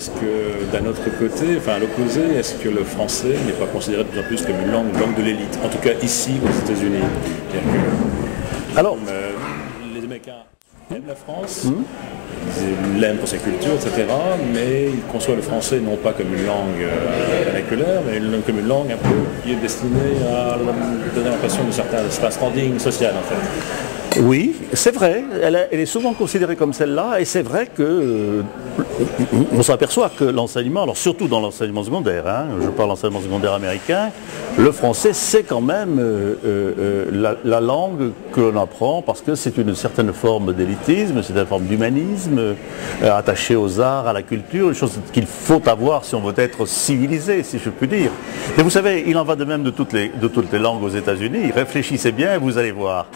est-ce que d'un autre côté, enfin à l'opposé, est-ce que le français n'est pas considéré de plus en plus comme une langue de l'élite, en tout cas ici aux États-Unis? Alors, les Américains aiment la France, ils l'aiment pour sa culture, etc., mais ils conçoivent le français non pas comme une langue vernaculaire, mais comme une langue un peu qui est destinée à donner l'impression de certain standing social en fait. Oui, c'est vrai, elle est souvent considérée comme celle-là, et c'est vrai que on s'aperçoit que l'enseignement, alors surtout dans l'enseignement secondaire, je parle l'enseignement secondaire américain, le français c'est quand même la langue que l'on apprend parce que c'est une certaine forme d'élitisme, c'est une forme d'humanisme attachée aux arts, à la culture, une chose qu'il faut avoir si on veut être civilisé, si je puis dire. Et vous savez, il en va de même de toutes les langues aux États-Unis, réfléchissez bien et vous allez voir.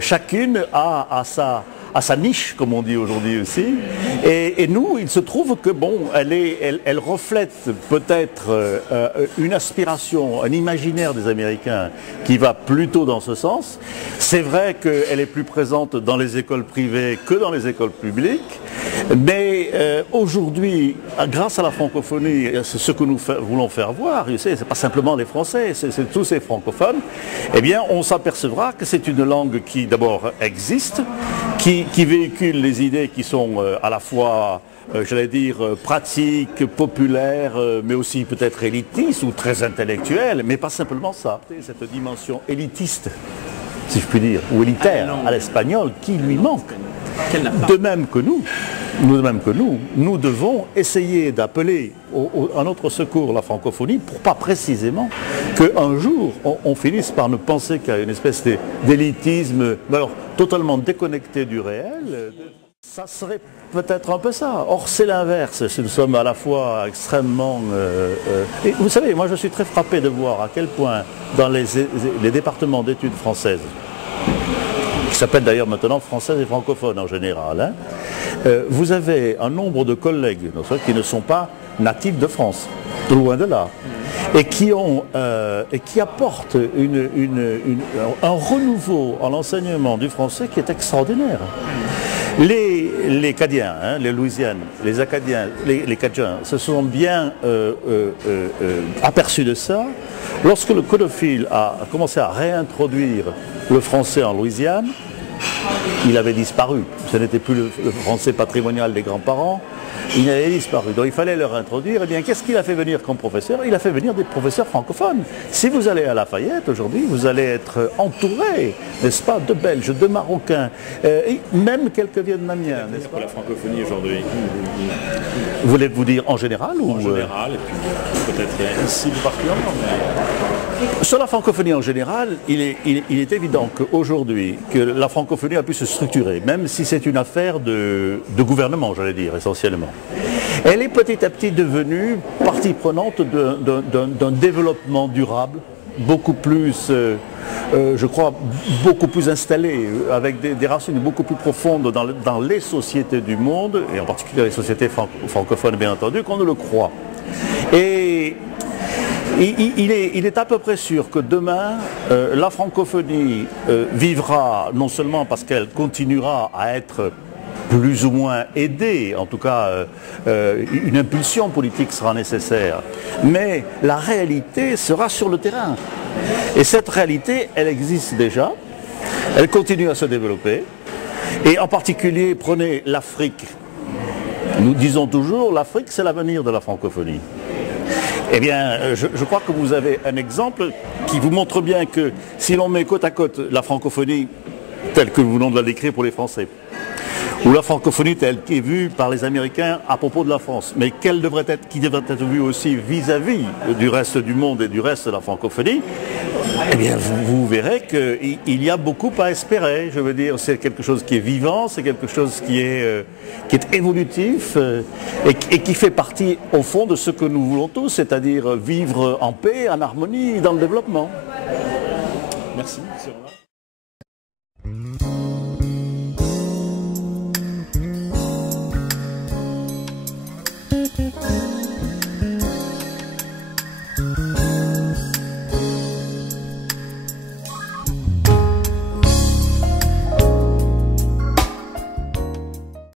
Chacune a sa niche, comme on dit aujourd'hui aussi. Et nous, il se trouve que, bon, elle reflète peut-être une aspiration, un imaginaire des Américains qui va plutôt dans ce sens. C'est vrai qu'elle est plus présente dans les écoles privées que dans les écoles publiques. Mais aujourd'hui, grâce à la francophonie, c'est ce que nous voulons faire voir, c'est pas simplement les Français, c'est tous ces francophones, eh bien on s'apercevra que c'est une langue qui d'abord existe, qui véhicule les idées qui sont à la fois, j'allais dire, pratiques, populaires, mais aussi peut-être élitistes ou très intellectuelles, mais pas simplement ça, cette dimension élitiste, si je puis dire, ou élitaire à l'espagnol, qui lui manque. De même que nous devons essayer d'appeler à notre secours la francophonie pour pas précisément qu'un jour on finisse par ne penser qu'à une espèce d'élitisme alors totalement déconnecté du réel. Ça serait peut-être un peu ça. Or c'est l'inverse. Nous sommes à la fois extrêmement... Et vous savez, moi je suis très frappé de voir à quel point dans les départements d'études françaises, qui s'appelle d'ailleurs maintenant françaises et francophones en général, vous avez un nombre de collègues qui ne sont pas natifs de France, loin de là, et qui apportent un renouveau à l'enseignement du français qui est extraordinaire. Les Cadiens, les Louisianes, les Acadiens, les Cajuns se sont bien aperçus de ça lorsque le codophile a commencé à réintroduire le français en Louisiane. Il avait disparu, ce n'était plus le français patrimonial des grands-parents, il avait disparu, donc il fallait le réintroduire. Et bien qu'est-ce qu'il a fait venir comme professeur? Il a fait venir des professeurs francophones. Si vous allez à Lafayette aujourd'hui, vous allez être entouré, n'est-ce pas, de Belges, de Marocains, et même quelques Vietnamiens, n'est-ce pas? Pour la francophonie aujourd'hui. Voulez-vous dire en général ou... En général, et puis peut-être ici plus particulièrement. Sur la francophonie en général, il est évident qu'aujourd'hui, que la francophonie a pu se structurer, même si c'est une affaire de gouvernement, j'allais dire, essentiellement. Elle est petit à petit devenue partie prenante d'un développement durable, beaucoup plus, je crois, beaucoup plus installé, avec des racines beaucoup plus profondes dans les sociétés du monde, et en particulier les sociétés francophones, bien entendu, qu'on ne le croit. Et il est à peu près sûr que demain, la francophonie vivra non seulement parce qu'elle continuera à être plus ou moins aidée, en tout cas une impulsion politique sera nécessaire, mais la réalité sera sur le terrain. Et cette réalité, elle existe déjà, elle continue à se développer, et en particulier, prenez l'Afrique. Nous disons toujours, l'Afrique c'est l'avenir de la francophonie. Eh bien, je crois que vous avez un exemple qui vous montre bien que si l'on met côte à côte la francophonie telle que nous venons de la décrire pour les Français, ou la francophonie telle qu'est vue par les Américains à propos de la France, mais qui devrait être vue aussi vis-à-vis du reste du monde et du reste de la francophonie, eh bien vous verrez qu'il y a beaucoup à espérer. Je veux dire, c'est quelque chose qui est vivant, c'est quelque chose qui est évolutif et qui fait partie au fond de ce que nous voulons tous, c'est-à-dire vivre en paix, en harmonie, dans le développement. Merci, M. Romain.